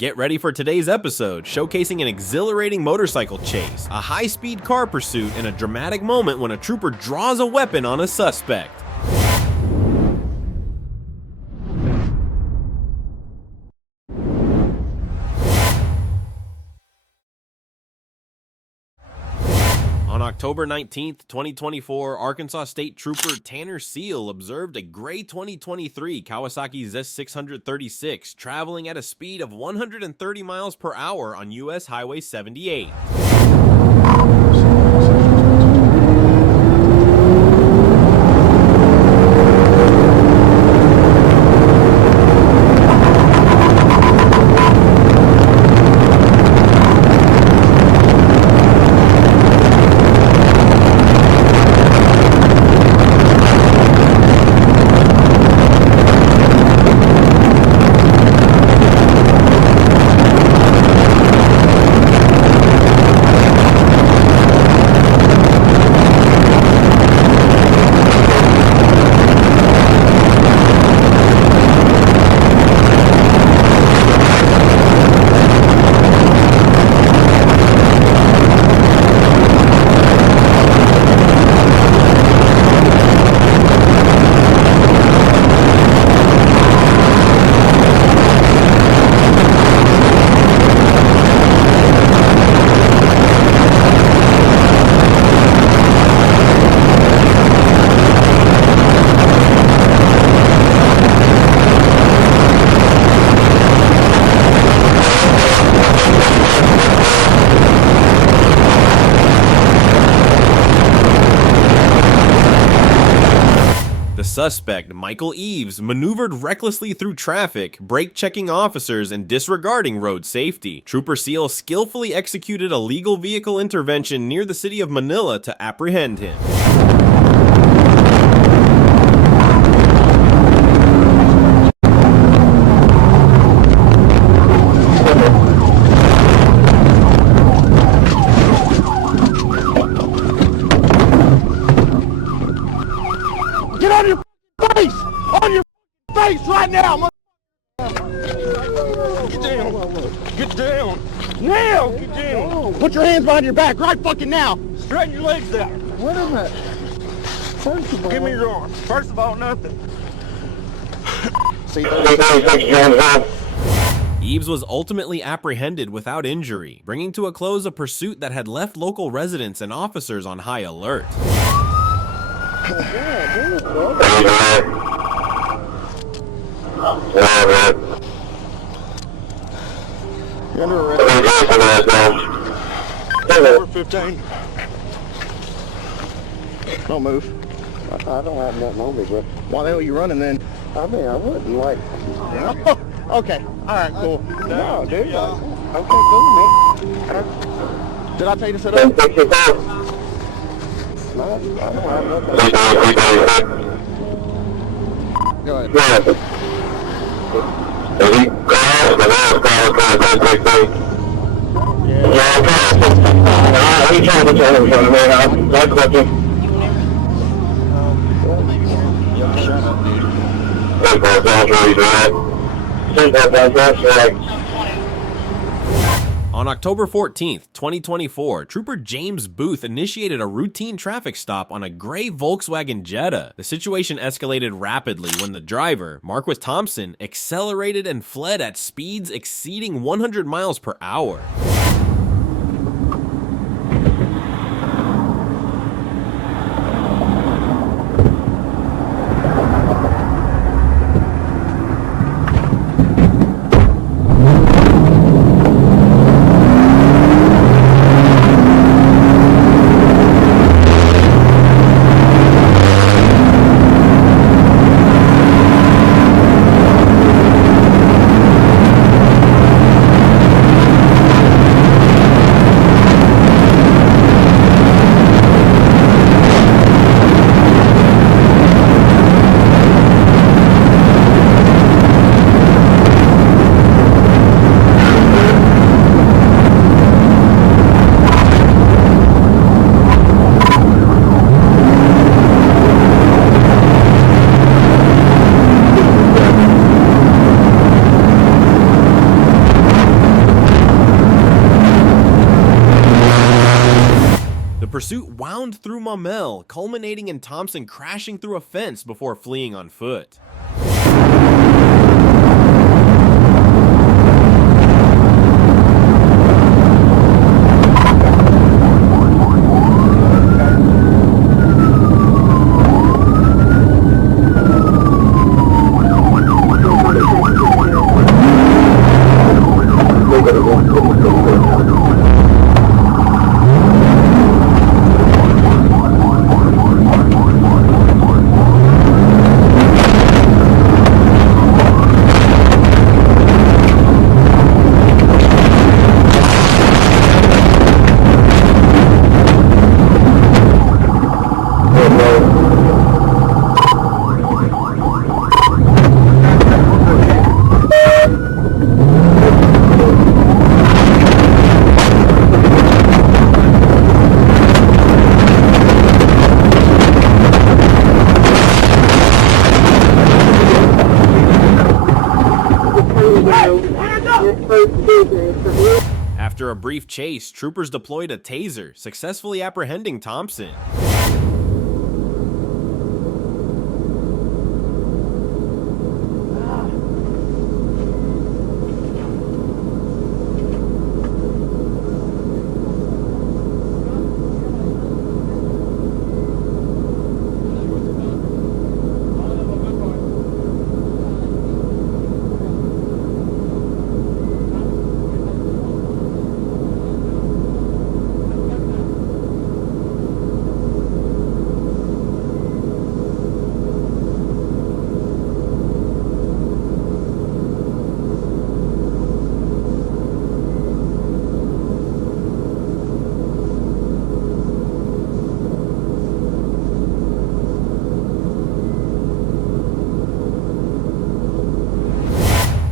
Get ready for today's episode, showcasing an exhilarating motorcycle chase, a high-speed car pursuit, and a dramatic moment when a trooper draws a weapon on a suspect. On October 19, 2024, Arkansas State Trooper Tanner Seal observed a gray 2023 Kawasaki Z636 traveling at a speed of 130 miles per hour on US Highway 78. The suspect, Michael Eves, maneuvered recklessly through traffic, brake-checking officers and disregarding road safety. Trooper Seal skillfully executed a legal vehicle intervention near the city of Manila to apprehend him. Get on your face! On your face right now! Get down! Get down! Now! Get down! Put your hands behind your back right fucking now! Straighten your legs out! What is that? First of all, Give me your arm. First of all, nothing. See, Eves was ultimately apprehended without injury, bringing to a close a pursuit that had left local residents and officers on high alert. You're under arrest. Over 15. Don't move. I don't have nothing on me, but Why the hell are you running then? I mean, I wouldn't like. Okay. Alright, cool. No, dude. Okay, cool, man. Did I tell you to sit up? No, I don't have nothing. Go ahead. Shut up, dude. On October 14th, 2024, Trooper James Booth initiated a routine traffic stop on a gray Volkswagen Jetta. The situation escalated rapidly when the driver, Marquis Thompson, accelerated and fled at speeds exceeding 100 miles per hour. pursuit wound through Maumelle, culminating in Thompson crashing through a fence before fleeing on foot. After a brief chase, troopers deployed a taser, successfully apprehending Thompson.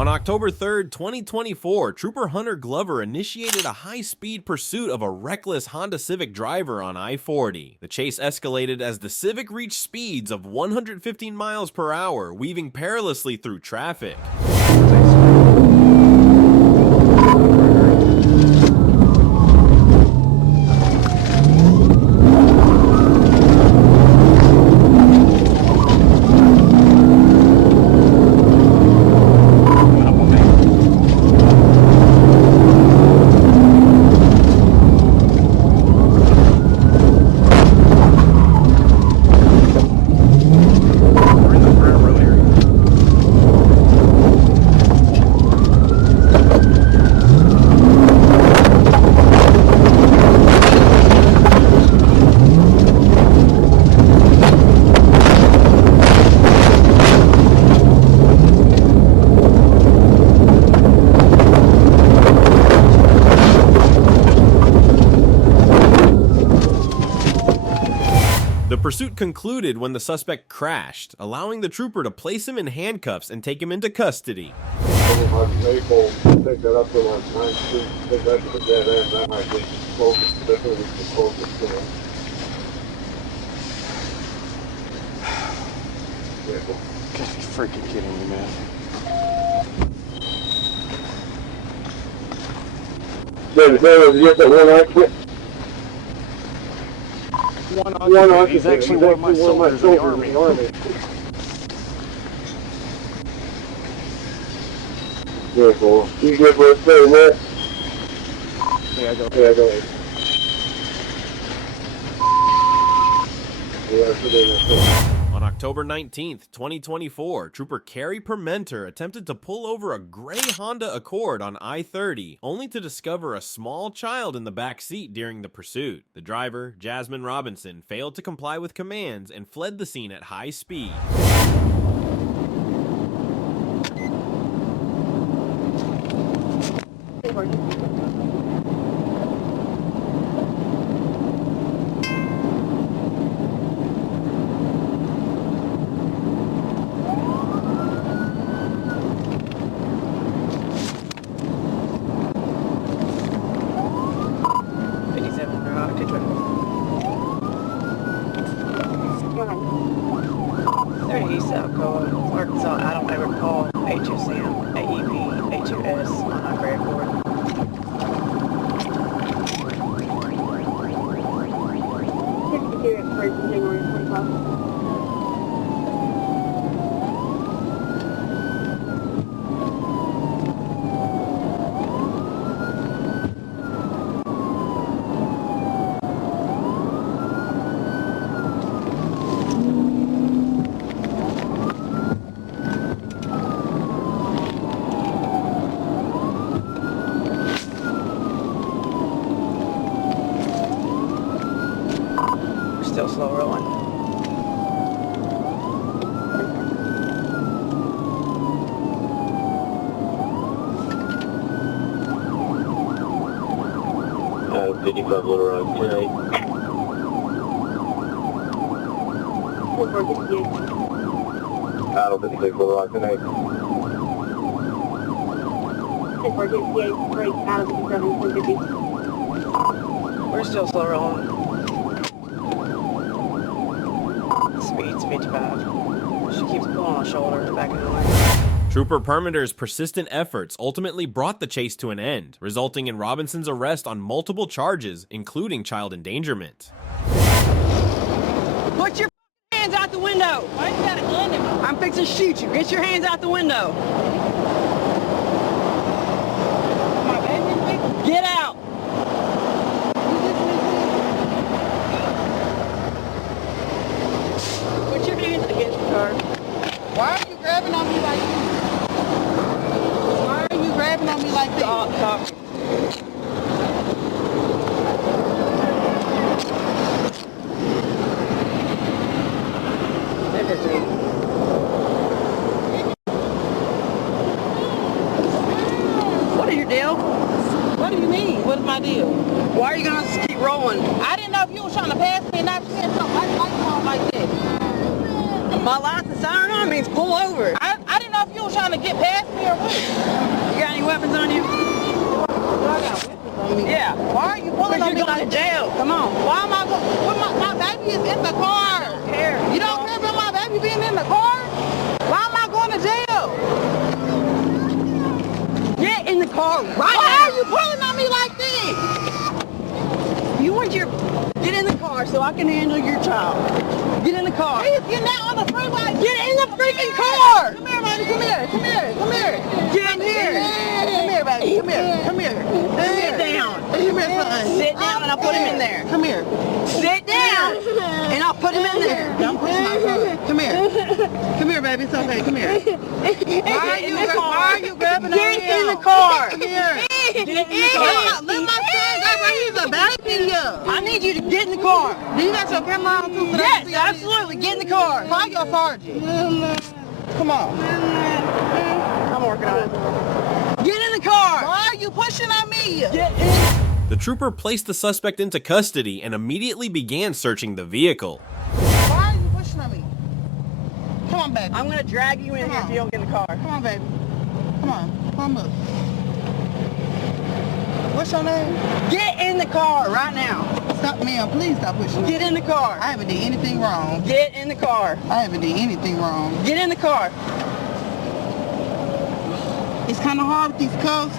On October 3rd, 2024, Trooper Hunter Glover initiated a high-speed pursuit of a reckless Honda Civic driver on I-40. The chase escalated as the Civic reached speeds of 115 miles per hour, weaving perilously through traffic. The pursuit concluded when the suspect crashed, allowing the trooper to place him in handcuffs and take him into custody. Gotta be freaking kidding me, man. One he's actually one of my soldiers in the army. Vehicle. You good with it, man? Yeah, go ahead. On October 19th, 2024, Trooper Carrie Permenter attempted to pull over a gray Honda Accord on I-30, only to discover a small child in the back seat during the pursuit. The driver, Jasmine Robinson, failed to comply with commands and fled the scene at high speed. Arkansas, I don't ever call HSM, AEP, HUS on our record. still slow rolling. Out of 55 Little Rock, 10-8. Out of 56 Little Rock, 10-8. We're still slow rolling. Speed's 55. She keeps pulling on the shoulder back in the lane. Trooper Permiter's persistent efforts ultimately brought the chase to an end, resulting in Robinson's arrest on multiple charges, including child endangerment. Put your hands out the window. Why you got a gun in me? I'm fixing to shoot you. Get your hands out the window. My baby, get out. Put your hands against the car. Why are you grabbing on me like this? Why are you grabbing on me like this? Stop talking. What is your deal? What do you mean? What is my deal? Why are you gonna just keep rolling? I didn't know if you were trying to pass me and not saying something like that. My license siren on means pull over. I didn't know if you were trying to get past me or what. You got any weapons on you? I got weapons on me. Yeah. Why are you pulling Because on me you're going like to jail. Come on. Why am I going? My baby is in the car. Here. You don't care about my baby being in the car? Why am I going to jail? Get in the car right Why now. are you pulling on me like this? You want your... Get in the car so I can handle your child. Get in the car. Please, you're not on the freeway. Get in the freaking car. Come here, baby. Come here. Come here. Come here. Get in here. Come here, baby. Come here. Come here. Sit down. Come here, son. Sit down and I'll put him in there. Come here. Sit down and I'll put him in there. Don't push my son. Come here. Come here, baby. It's okay. Come here. Why are you grabbing on Get him? in the car. Come here. Get in the car. Let my son go where he's a baby here. I need you to get in the car. Do you got your camera on too? So Yes, absolutely. Get in the car. Call your sergeant. Come on. I'm working on it. Get in the car. Why are you pushing on me? Get in. The trooper placed the suspect into custody and immediately began searching the vehicle. Why are you pushing on me? Come on, baby. I'm going to drag you in Come here on. if you don't get in the car. Come on, baby. Come on. Come up. What's your name? Get in the car right now. Stop, ma'am. Please stop pushing me. Get in the car. I haven't did anything wrong. Get in the car. I haven't did anything wrong. Get in the car. It's kind of hard with these cuffs.